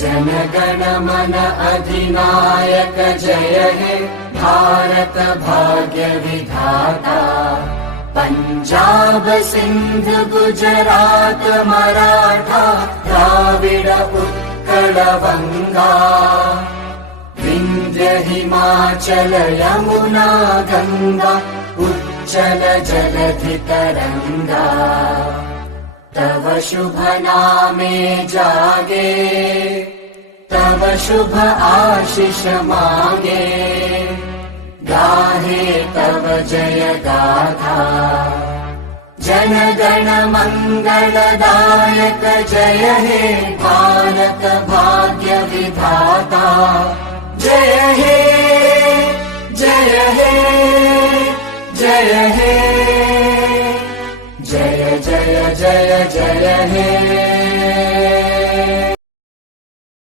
जनगण मन अधिनायक जय हे भारत भाग्य विधाता। पंजाब सिंध गुजरात मराठा द्राविड उत्कल बंगा। विंध्य हिमाचल यमुना गंगा उच्चल जलधि तरंगा। तव शुभ नामे जागे तव शुभ आशीष मांगे। गाहे तव जय गाथा जनगण मंगलदायक जय हे भारत भाग्य विधाता। जय हे जय हे जय हे जय जय जय जय हे।